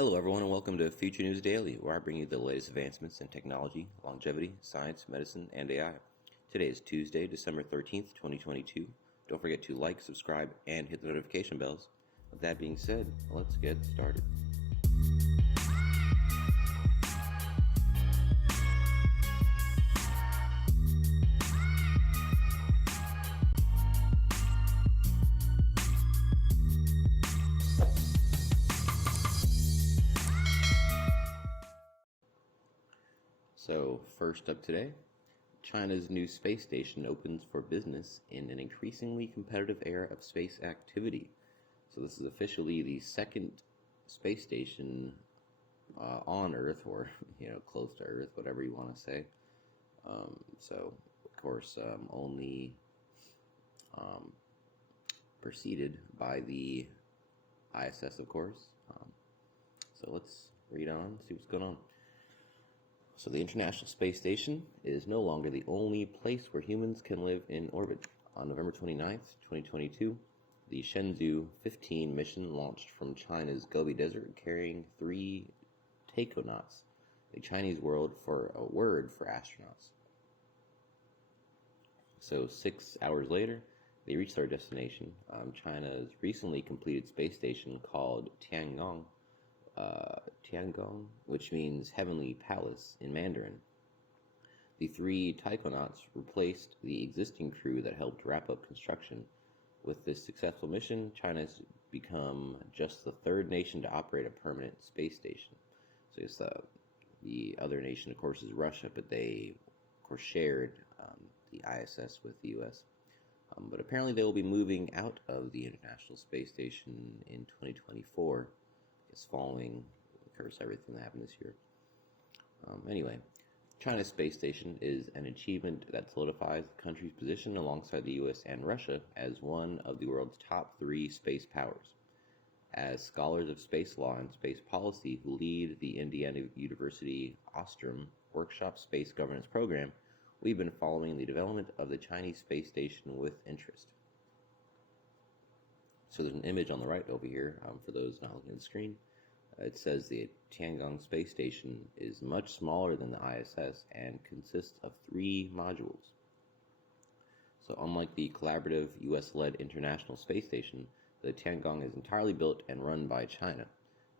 Hello, everyone, and welcome to Future News Daily, where I bring you the latest advancements in technology, longevity, science, medicine, and AI. Today is Tuesday, December 13th, 2022. Don't forget to like, subscribe, and hit the notification bells. With that being said, let's get started. So, first up today, China's new space station opens for business in an increasingly competitive era of space activity. So this is officially the second space station on Earth, or close to Earth, whatever you want to say. Of course, only preceded by the ISS, of course. So let's read on, see what's going on. So the International Space Station is no longer the only place where humans can live in orbit. On November 29th, 2022, the Shenzhou 15 mission launched from China's Gobi Desert carrying 3 taikonauts, the Chinese word for astronauts. So 6 hours later, they reached their destination, China's recently completed space station called Tiangong, which means Heavenly Palace in Mandarin. The 3 taikonauts replaced the existing crew that helped wrap up construction. With this successful mission, China has become just the 3rd nation to operate a permanent space station. So it's the other nation, of course, is Russia, but they, of course, shared the ISS with the U.S. But apparently they will be moving out of the International Space Station in 2024. Is following, of course, everything that happened this year. Anyway, China's space station is an achievement that solidifies the country's position alongside the U.S. and Russia as one of the world's top 3 space powers. As scholars of space law and space policy who lead the Indiana University Ostrom Workshop Space Governance Program, we've been following the development of the Chinese space station with interest. So there's an image on the right over here, for those not looking at the screen. It says the Tiangong space station is much smaller than the ISS and consists of 3 modules. So unlike the collaborative US-led International Space Station, the Tiangong is entirely built and run by China.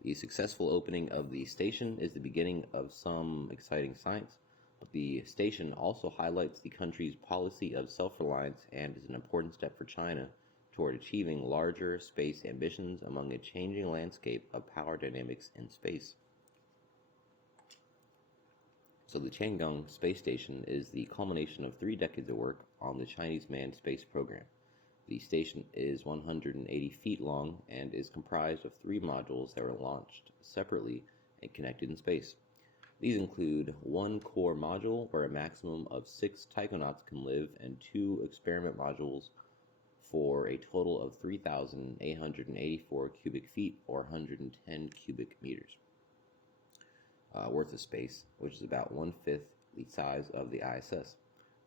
The successful opening of the station is the beginning of some exciting science, but the station also highlights the country's policy of self-reliance and is an important step for China toward achieving larger space ambitions among a changing landscape of power dynamics in space. So the Tiangong space station is the culmination of 3 decades of work on the Chinese manned space program. The station is 180 feet long and is comprised of 3 modules that were launched separately and connected in space. These include 1 core module where a maximum of 6 taikonauts can live and 2 experiment modules for a total of 3,884 cubic feet or 110 cubic meters worth of space, which is about 1/5 the size of the ISS.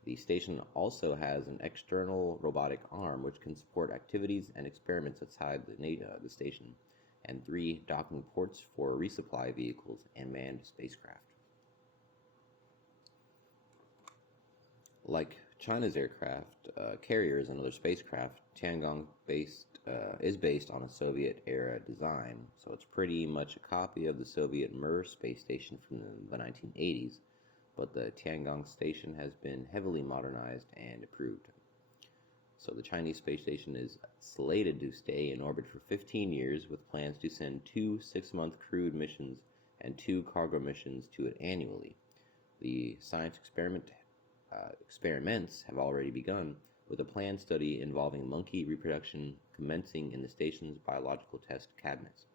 The station also has an external robotic arm which can support activities and experiments outside the station, and 3 docking ports for resupply vehicles and manned spacecraft. Like China's aircraft carriers and other spacecraft, Tiangong is based on a Soviet-era design, so it's pretty much a copy of the Soviet Mir space station from the 1980s, but the Tiangong station has been heavily modernized and improved. So the Chinese space station is slated to stay in orbit for 15 years, with plans to send 2 6-month crewed missions and 2 cargo missions to it annually. The science experiments have already begun, with a planned study involving monkey reproduction commencing in the station's biological test cabinets.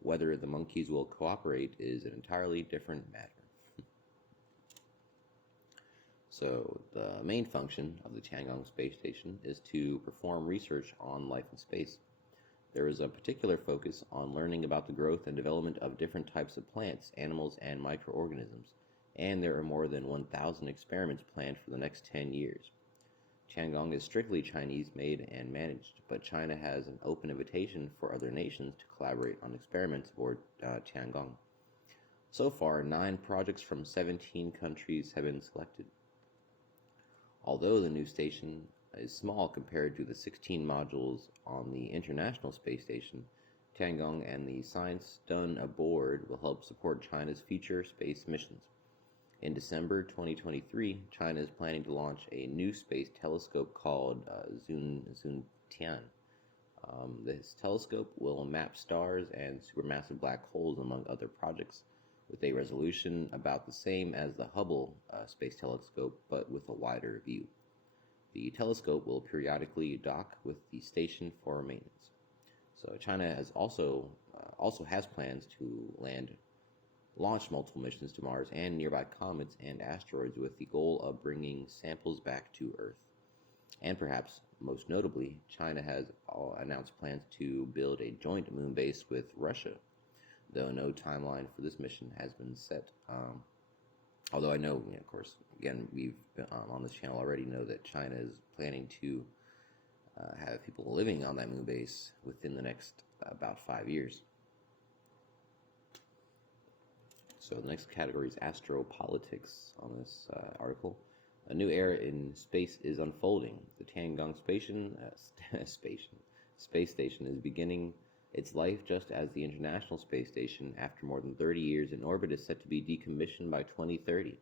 Whether the monkeys will cooperate is an entirely different matter. So the main function of the Tiangong space station is to perform research on life in space. There is a particular focus on learning about the growth and development of different types of plants, animals, and microorganisms, and there are more than 1,000 experiments planned for the next 10 years. Tiangong is strictly Chinese made and managed, but China has an open invitation for other nations to collaborate on experiments aboard Tiangong. So far, 9 projects from 17 countries have been selected. Although the new station is small compared to the 16 modules on the International Space Station, Tiangong and the science done aboard will help support China's future space missions. In December 2023, China is planning to launch a new space telescope called Zhuntian. This telescope will map stars and supermassive black holes, among other projects, with a resolution about the same as the Hubble Space Telescope, but with a wider view. The telescope will periodically dock with the station for maintenance. So China has also has plans to launch multiple missions to Mars and nearby comets and asteroids with the goal of bringing samples back to Earth. And perhaps most notably, China has announced plans to build a joint moon base with Russia, though no timeline for this mission has been set. Although I know, of course, again, we've been on this channel already know that China is planning to have people living on that moon base within the next about 5 years. So the next category is astropolitics on this article. A new era in space is unfolding. The Tiangong space station is beginning its life just as the International Space Station, after more than 30 years in orbit, is set to be decommissioned by 2030.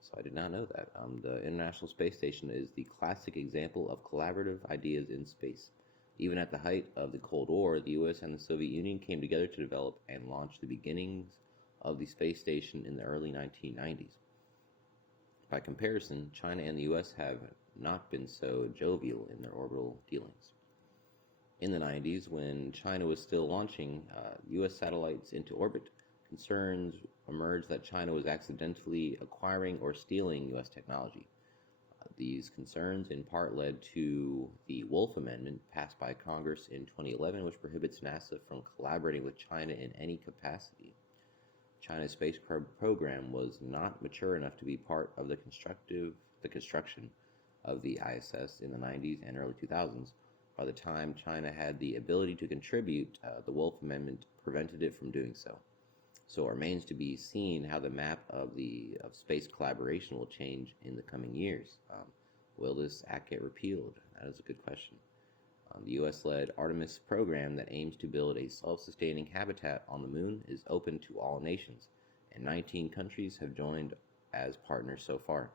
So I did not know that. The International Space Station is the classic example of collaborative ideas in space. Even at the height of the Cold War, the US and the Soviet Union came together to develop and launch the beginnings of the space station in the early 1990s. By comparison, China and the US have not been so jovial in their orbital dealings. In the 90s, when China was still launching US satellites into orbit, concerns emerged that China was accidentally acquiring or stealing US technology. These concerns in part led to the Wolf Amendment passed by Congress in 2011, which prohibits NASA from collaborating with China in any capacity. China's space program was not mature enough to be part of the construction of the ISS in the 90s and early 2000s. By the time China had the ability to contribute, the Wolf Amendment prevented it from doing so. So it remains to be seen how the map of space collaboration will change in the coming years. Will this act get repealed? That is a good question. The US-led Artemis program that aims to build a self-sustaining habitat on the moon is open to all nations, and 19 countries have joined as partners so far.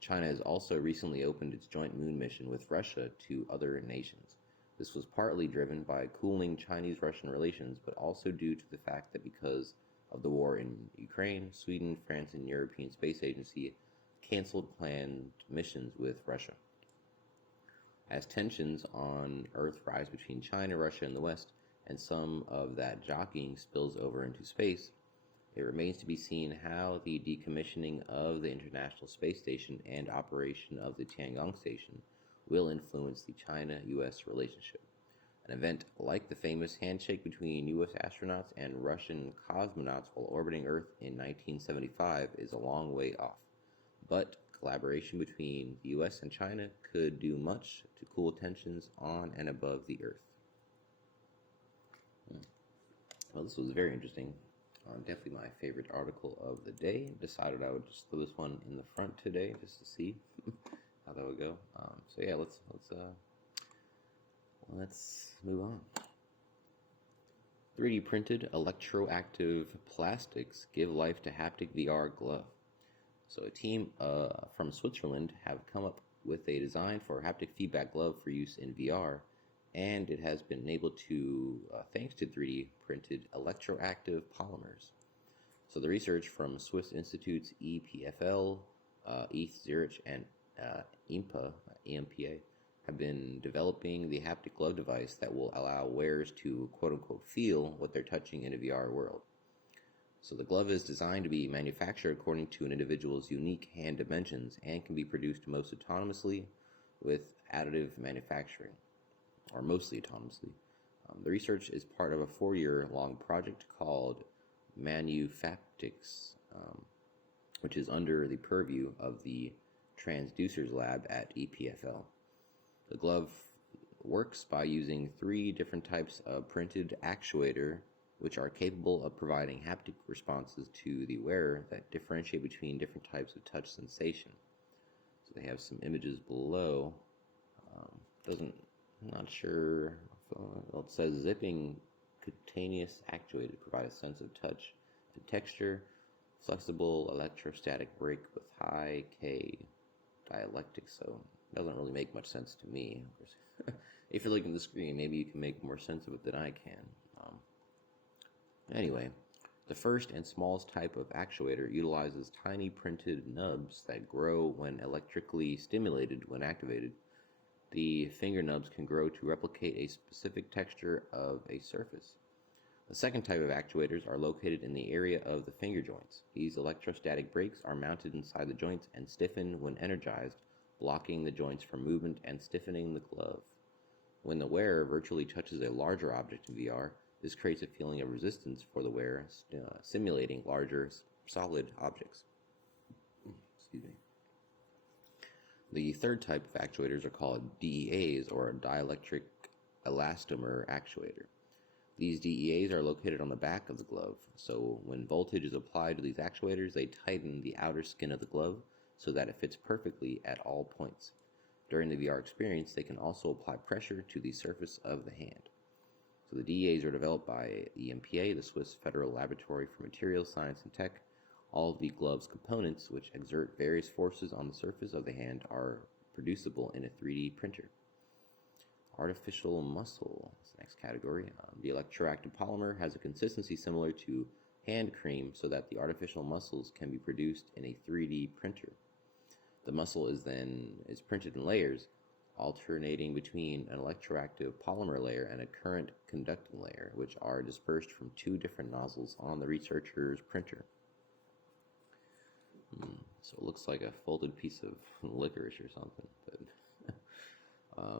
China has also recently opened its joint moon mission with Russia to other nations. This was partly driven by cooling Chinese-Russian relations, but also due to the fact that because of the war in Ukraine, Sweden, France, and European Space Agency canceled planned missions with Russia. As tensions on Earth rise between China, Russia, and the West, and some of that jockeying spills over into space, it remains to be seen how the decommissioning of the International Space Station and operation of the Tiangong Station will influence the China-US relationship. An event like the famous handshake between US astronauts and Russian cosmonauts while orbiting Earth in 1975 is a long way off. But collaboration between the US and China could do much to cool tensions on and above the Earth. Well, this was very interesting. Definitely my favorite article of the day. Decided I would just throw this one in the front today just to see how that would go. So yeah, let's move on. 3D printed electroactive plastics give life to haptic VR glove. So a team from Switzerland have come up with a design for a haptic feedback glove for use in VR, and it has been able to, thanks to 3D printed electroactive polymers. So the research from Swiss institutes EPFL, ETH Zurich, and EMPA have been developing the haptic glove device that will allow wearers to quote-unquote feel what they're touching in a VR world. So the glove is designed to be manufactured according to an individual's unique hand dimensions and can be produced most autonomously with additive manufacturing, or mostly autonomously. The research is part of a 4-year-long project called Manufactics, which is under the purview of the Transducers Lab at EPFL. The glove works by using 3 different types of printed actuator which are capable of providing haptic responses to the wearer that differentiate between different types of touch sensation. So they have some images below. I'm not sure. Well, it says zipping cutaneous actuator to provide a sense of touch and texture, flexible electrostatic brake with high K dialectic. So it doesn't really make much sense to me. If you're looking at the screen, maybe you can make more sense of it than I can. Anyway, the first and smallest type of actuator utilizes tiny printed nubs that grow when electrically stimulated. When activated, the finger nubs can grow to replicate a specific texture of a surface. The second type of actuators are located in the area of the finger joints. These electrostatic brakes are mounted inside the joints and stiffen when energized, blocking the joints from movement and stiffening the glove. When the wearer virtually touches a larger object in VR, this creates a feeling of resistance for the wearer, simulating larger, solid objects. Excuse me. The third type of actuators are called DEAs, or dielectric elastomer actuator. These DEAs are located on the back of the glove, so when voltage is applied to these actuators, they tighten the outer skin of the glove so that it fits perfectly at all points. During the VR experience, they can also apply pressure to the surface of the hand. So the DEAs are developed by the EMPA, the Swiss Federal Laboratory for Materials Science and Tech. All of the glove's components, which exert various forces on the surface of the hand, are producible in a 3D printer. Artificial muscle is the next category. The electroactive polymer has a consistency similar to hand cream so that the artificial muscles can be produced in a 3D printer. The muscle is printed in layers, alternating between an electroactive polymer layer and a current conducting layer, which are dispersed from 2 different nozzles on the researcher's printer. So it looks like a folded piece of licorice or something. But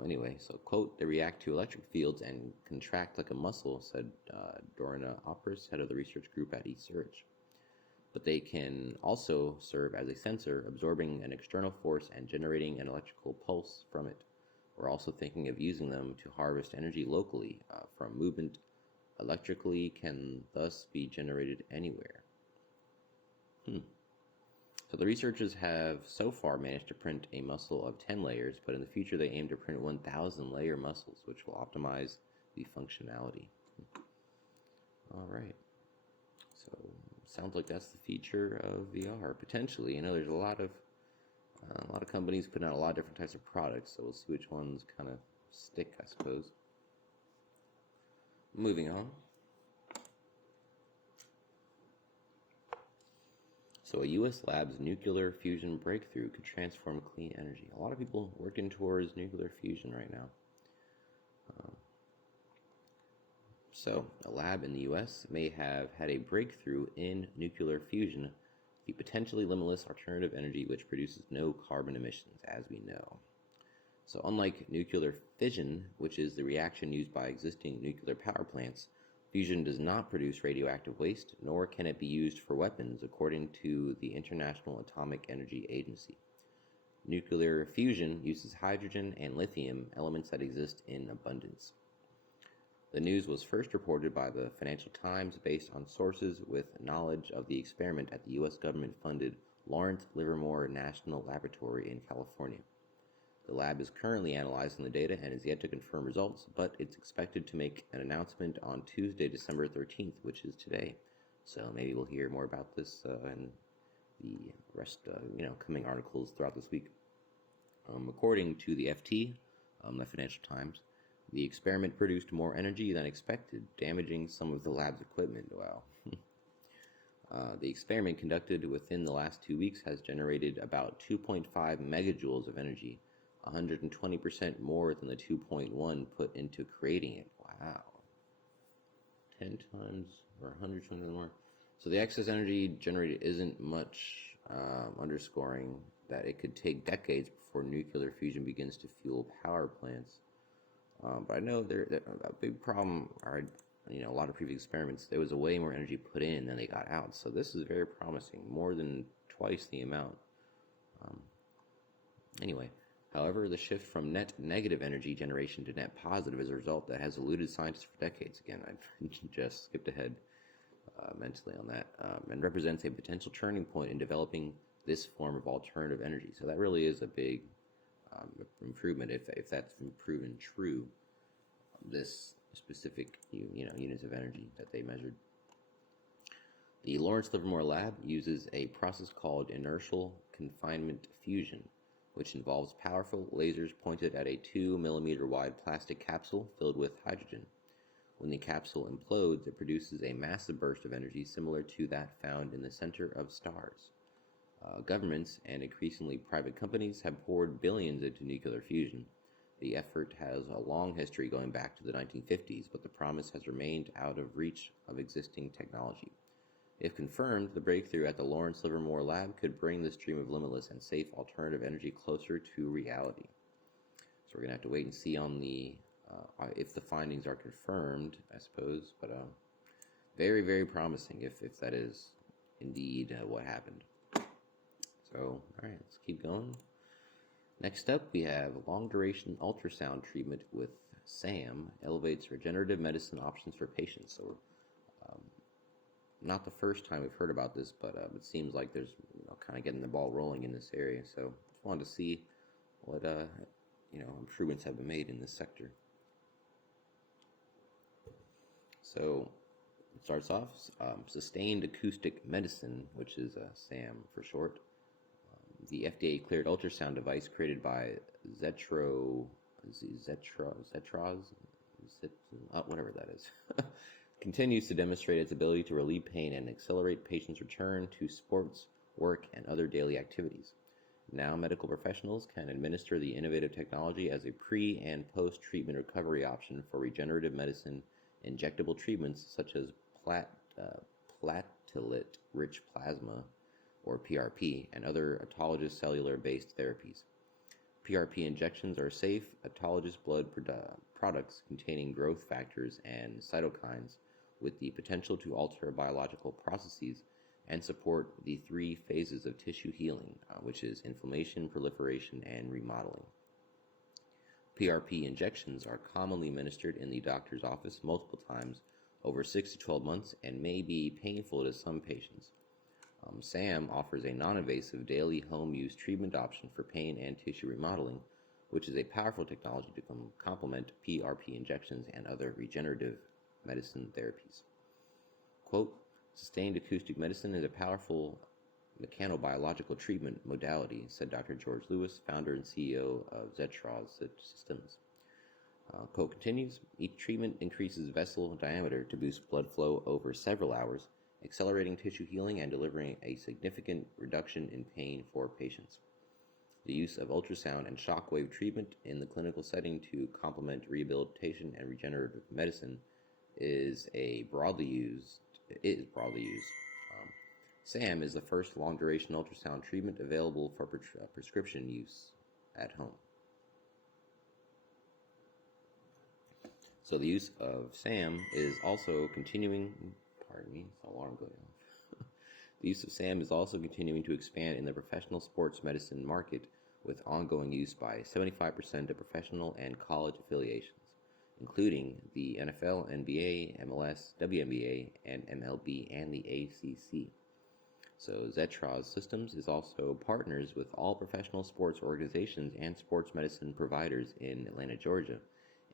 anyway, so quote, they react to electric fields and contract like a muscle, said Dorina Oppers, head of the research group at eSurge. But they can also serve as a sensor, absorbing an external force and generating an electrical pulse from it. We're also thinking of using them to harvest energy locally from movement. Electrically can thus be generated anywhere. So the researchers have so far managed to print a muscle of 10 layers, but in the future they aim to print 1,000 layer muscles, which will optimize the functionality. All right. So sounds like that's the future of VR, potentially. You know, there's a lot of companies putting out a lot of different types of products, so we'll see which ones kind of stick, I suppose. Moving on. So a U.S. lab's nuclear fusion breakthrough could transform clean energy. A lot of people working towards nuclear fusion right now. So a lab in the U.S. may have had a breakthrough in nuclear fusion, the potentially limitless alternative energy which produces no carbon emissions, as we know. So unlike nuclear fission, which is the reaction used by existing nuclear power plants, fusion does not produce radioactive waste, nor can it be used for weapons, according to the International Atomic Energy Agency. Nuclear fusion uses hydrogen and lithium, elements that exist in abundance. The news was first reported by the Financial Times based on sources with knowledge of the experiment at the U.S. government-funded Lawrence Livermore National Laboratory in California. The lab is currently analyzing the data and is yet to confirm results, but it's expected to make an announcement on Tuesday, December 13th, which is today. So maybe we'll hear more about this in the rest, coming articles throughout this week. According to the FT, the Financial Times, the experiment produced more energy than expected, damaging some of the lab's equipment. Wow. The experiment conducted within the last 2 weeks has generated about 2.5 megajoules of energy, 120% more than the 2.1 put into creating it. Wow. 10 times or 100 times more. So the excess energy generated isn't much, underscoring that it could take decades before nuclear fusion begins to fuel power plants. But I know a big problem are, a lot of previous experiments, there was a way more energy put in than they got out. So this is very promising, more than twice the amount. Anyway, however, the shift from net negative energy generation to net positive is a result that has eluded scientists for decades. Again, I've just skipped ahead mentally on that, and represents a potential turning point in developing this form of alternative energy. So that really is a big improvement if that's been proven true. This specific units of energy that they measured. The Lawrence Livermore lab uses a process called inertial confinement fusion, which involves powerful lasers pointed at a 2 millimeter wide plastic capsule filled with hydrogen. When the capsule implodes, it produces a massive burst of energy similar to that found in the center of stars. Governments and increasingly private companies have poured billions into nuclear fusion. The effort has a long history going back to the 1950s, but the promise has remained out of reach of existing technology. If confirmed, the breakthrough at the Lawrence Livermore lab could bring this dream of limitless and safe alternative energy closer to reality. So we're going to have to wait and see on the if the findings are confirmed, I suppose, but very, very promising if that is indeed what happened. So, all right, let's keep going. Next up, we have long-duration ultrasound treatment with SAM elevates regenerative medicine options for patients. So, not the first time we've heard about this, but it seems like there's kind of getting the ball rolling in this area. So, just wanted to see what improvements have been made in this sector. So, it starts off sustained acoustic medicine, which is SAM for short. The FDA-cleared ultrasound device created by Zetros, whatever that is, continues to demonstrate its ability to relieve pain and accelerate patients' return to sports, work, and other daily activities. Now, medical professionals can administer the innovative technology as a pre- and post-treatment recovery option for regenerative medicine injectable treatments such as platelet-rich plasma, or PRP, and other autologous cellular-based therapies. PRP injections are safe, autologous blood products containing growth factors and cytokines with the potential to alter biological processes and support the 3 phases of tissue healing, which is inflammation, proliferation, and remodeling. PRP injections are commonly administered in the doctor's office multiple times over 6 to 12 months and may be painful to some patients. SAM offers a non-invasive daily home-use treatment option for pain and tissue remodeling, which is a powerful technology to complement PRP injections and other regenerative medicine therapies. Quote, sustained acoustic medicine is a powerful mechanobiological treatment modality, said Dr. George Lewis, founder and CEO of Zetros Systems. Quote continues, each treatment increases vessel diameter to boost blood flow over several hours, accelerating tissue healing and delivering a significant reduction in pain for patients. The use of ultrasound and shockwave treatment in the clinical setting to complement rehabilitation and regenerative medicine is broadly used. SAM is the first long-duration ultrasound treatment available for prescription use at home. So the use of SAM is also continuing. Pardon me, it's an alarm going off. The use of SAM is also continuing to expand in the professional sports medicine market, with ongoing use by 75% of professional and college affiliations, including the NFL, NBA, MLS, WNBA, and MLB, and the ACC. So Zetros Systems is also partners with all professional sports organizations and sports medicine providers in Atlanta, Georgia,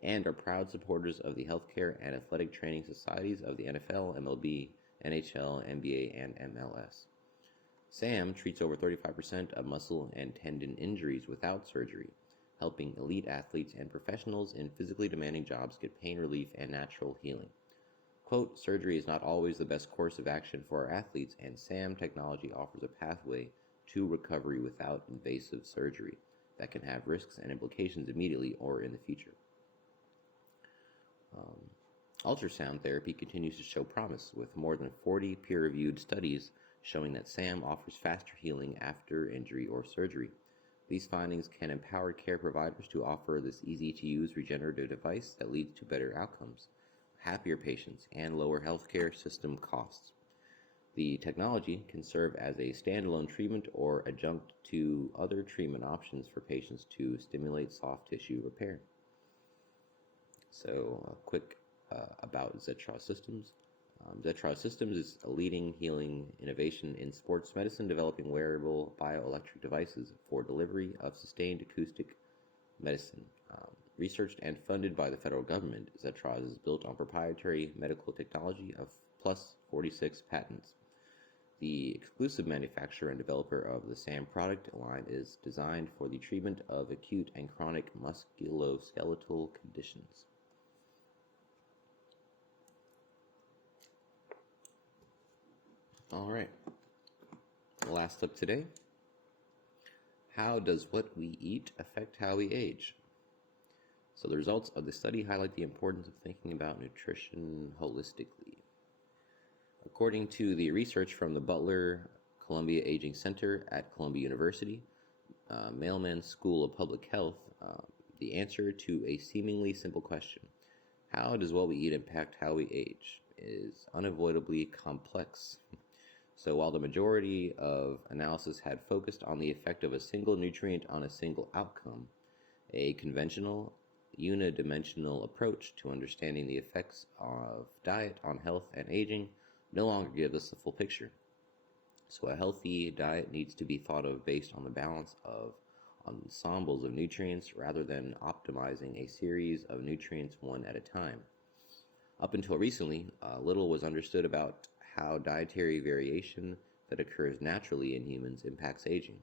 and are proud supporters of the healthcare and athletic training societies of the NFL, MLB, NHL, NBA, and MLS. SAM treats over 35% of muscle and tendon injuries without surgery, helping elite athletes and professionals in physically demanding jobs get pain relief and natural healing. Quote, surgery is not always the best course of action for our athletes, and SAM technology offers a pathway to recovery without invasive surgery that can have risks and implications immediately or in the future. Ultrasound therapy continues to show promise, with more than 40 peer-reviewed studies showing that SAM offers faster healing after injury or surgery. These findings can empower care providers to offer this easy-to-use regenerative device that leads to better outcomes, happier patients, and lower healthcare system costs. The technology can serve as a standalone treatment or adjunct to other treatment options for patients to stimulate soft tissue repair. So, a quick about Zetra Systems. Zetra Systems is a leading healing innovation in sports medicine, developing wearable bioelectric devices for delivery of sustained acoustic medicine. Researched and funded by the federal government, Zetra is built on proprietary medical technology of plus 46 patents. The exclusive manufacturer and developer of the SAM product line is designed for the treatment of acute and chronic musculoskeletal conditions. All right, last up today. How does what we eat affect how we age? So the results of the study highlight the importance of thinking about nutrition holistically. According to the research from the Butler Columbia Aging Center at Columbia University, Mailman School of Public Health, the answer to a seemingly simple question, how does what we eat impact how we age, is unavoidably complex. So while the majority of analysis had focused on the effect of a single nutrient on a single outcome, a conventional unidimensional approach to understanding the effects of diet on health and aging no longer gives us the full picture. So a healthy diet needs to be thought of based on the balance of ensembles of nutrients rather than optimizing a series of nutrients one at a time. Up until recently, little was understood about how dietary variation that occurs naturally in humans impacts aging.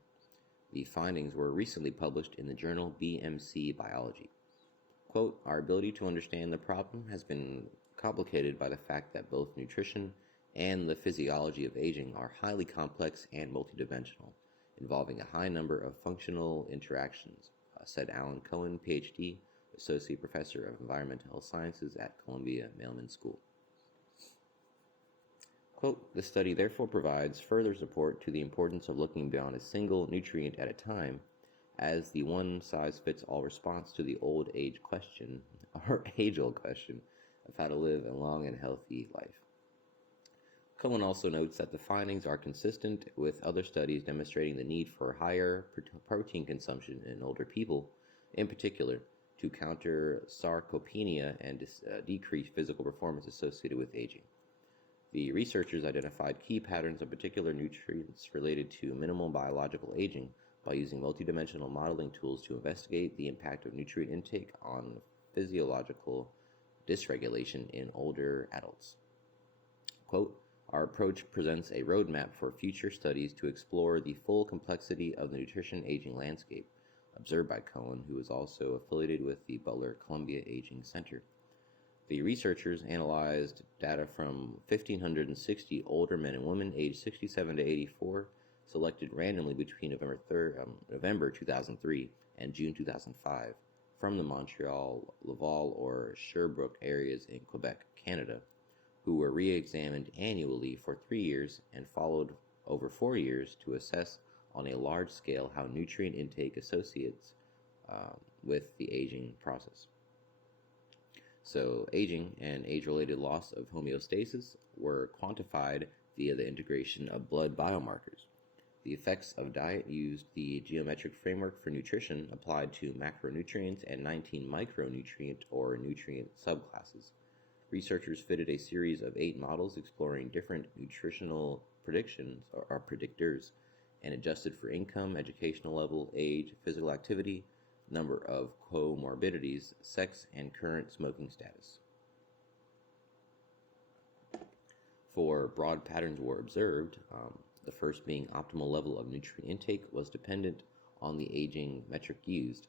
The findings were recently published in the journal BMC Biology. Quote, our ability to understand the problem has been complicated by the fact that both nutrition and the physiology of aging are highly complex and multidimensional, involving a high number of functional interactions, said Alan Cohen, PhD, Associate Professor of Environmental Sciences at Columbia Mailman School. Quote, this study therefore provides further support to the importance of looking beyond a single nutrient at a time as the one-size-fits-all response to the old age question, or age-old question, of how to live a long and healthy life. Cohen also notes that the findings are consistent with other studies demonstrating the need for higher protein consumption in older people, in particular, to counter sarcopenia and decrease physical performance associated with aging. The researchers identified key patterns of particular nutrients related to minimal biological aging by using multidimensional modeling tools to investigate the impact of nutrient intake on physiological dysregulation in older adults. Quote, our approach presents a roadmap for future studies to explore the full complexity of the nutrition aging landscape, observed by Cohen, who is also affiliated with the Butler Columbia Aging Center. The researchers analyzed data from 1,560 older men and women aged 67 to 84, selected randomly between November 2003 and June 2005 from the Montreal, Laval, or Sherbrooke areas in Quebec, Canada, who were re-examined annually for 3 years and followed over 4 years to assess on a large scale how nutrient intake associates with the aging process. So aging and age-related loss of homeostasis were quantified via the integration of blood biomarkers. The effects of diet used the geometric framework for nutrition applied to macronutrients and 19 micronutrient or nutrient subclasses. Researchers fitted a series of 8 models exploring different nutritional predictions or predictors and adjusted for income, educational level, age, physical activity, number of comorbidities, sex, and current smoking status. 4 broad patterns were observed. The first being optimal level of nutrient intake was dependent on the aging metric used.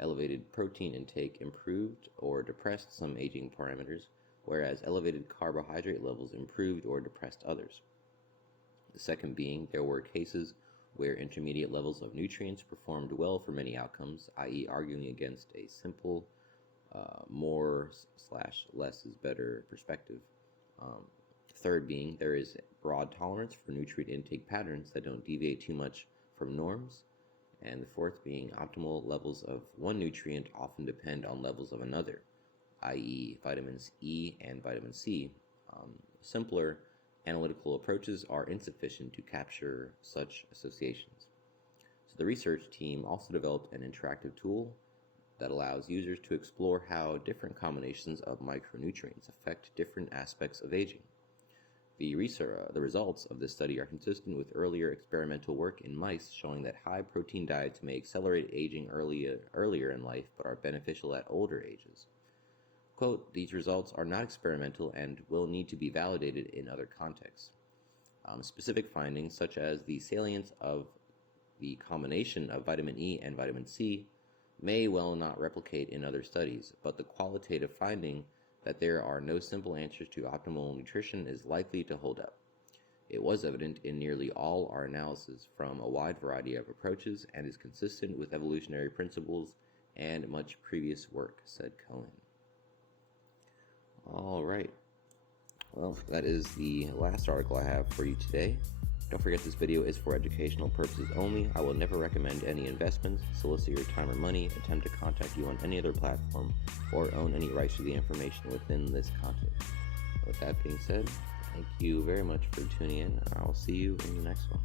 Elevated protein intake improved or depressed some aging parameters, whereas elevated carbohydrate levels improved or depressed others. The second being there were cases where intermediate levels of nutrients performed well for many outcomes, i.e. arguing against a simple more/less is better perspective. Third being there is broad tolerance for nutrient intake patterns that don't deviate too much from norms. And the fourth being optimal levels of one nutrient often depend on levels of another, i.e. vitamins E and vitamin C. Simpler analytical approaches are insufficient to capture such associations. So the research team also developed an interactive tool that allows users to explore how different combinations of micronutrients affect different aspects of aging. The results of this study are consistent with earlier experimental work in mice showing that high-protein diets may accelerate aging earlier in life but are beneficial at older ages. Quote, "These results are not experimental and will need to be validated in other contexts. Specific findings, such as the salience of the combination of vitamin E and vitamin C, may well not replicate in other studies, but the qualitative finding that there are no simple answers to optimal nutrition is likely to hold up. It was evident in nearly all our analysis from a wide variety of approaches and is consistent with evolutionary principles and much previous work," said Cohen. All right. Well, that is the last article I have for you today. Don't forget this video is for educational purposes only. I will never recommend any investments, solicit your time or money, attempt to contact you on any other platform, or own any rights to the information within this content. With that being said, thank you very much for tuning in, and I'll see you in the next one.